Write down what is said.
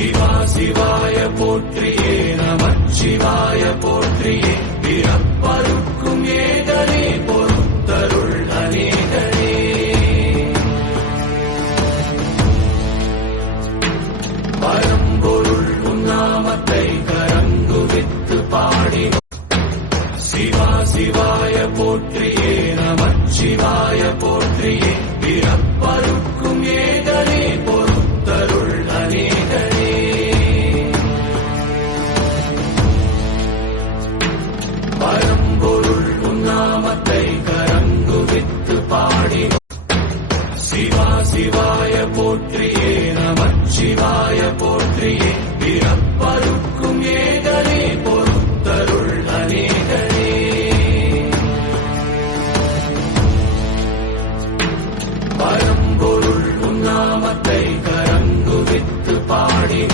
சிவா சிவாய போற்றியே நமச்சிவாய போற்றியே பிறப்பருக்கும் ஏகனே பொறுத்தருள் அநேகனே பரம்பொருள் உன்னாமத்தை கரங்குவித்து பாடினோம் சிவா சிவாய போற்றியே நமச்சிவாய போற்றியே பிறப்பருக்கும் ஏகனே பொறுத்தருள் அநேகனே பரம்பொருள் உன்னாமத்தை கரங்குவித்து பாடினோம் சிவா சிவாய போற்றியே நமச்சிவாய போற்றியே பிறப்பருக்கும் ஏகனே பொறுத்தருள் அநேகனே பரம்பொருள் உன்னாமத்தை கரங்குவித்து பாடினோம்